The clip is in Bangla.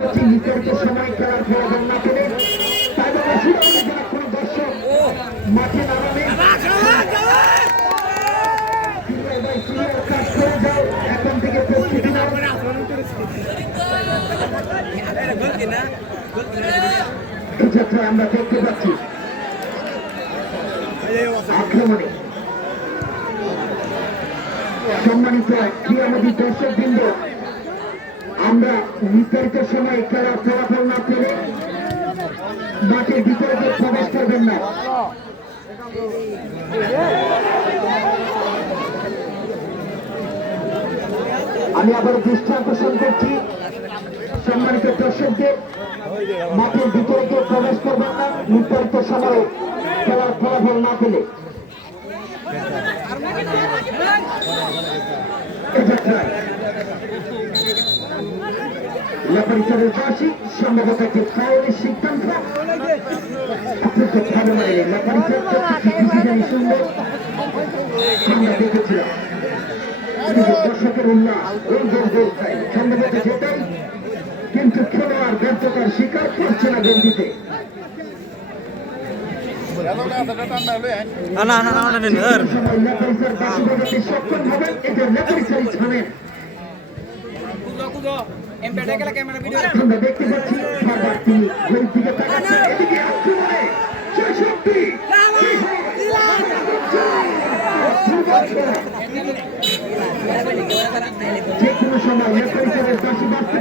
এখন থেকে নাও আমরা দেখতে পাচ্ছি আক্রমণে। সম্মানিত ক্রীড়ামোদী দর্শক বৃন্দ আমরা নির্ধারিত সময়ে খেলার ফলাফল না পেলে মাঠের ভিতরে কেউ প্রবেশ করবেন না। আমি আবার দৃষ্টি আকর্ষণ করছি। সম্মানিত দর্শকদের, মাঠের ভিতরে কেউ প্রবেশ করবেন না। নির্ধারিত সময়ে খেলার ফলাফল না পেলে। লেপারিচারের পাশে সম্ভবত একটি ফাউলের সিদ্ধান্ত ভালো মানে লেপারিচার প্রত্যেকটি সুন্দর আমরা দেখেছিলাম দর্শকের উল্লাস গোল গোল গোল খাই সম্ভবত যেটাই কিন্তু খেলোয়াড় ব্যর্থতার স্বীকার করছে না গোল দিতে না না না না না এটা লেপারিচারই ছাড়েন আমরা দেখতে পাচ্ছি বারবার তিনি দিকে তাকাচ্ছেন এদিকে আক্রমণে ছেষট্টি যে কোনো সময়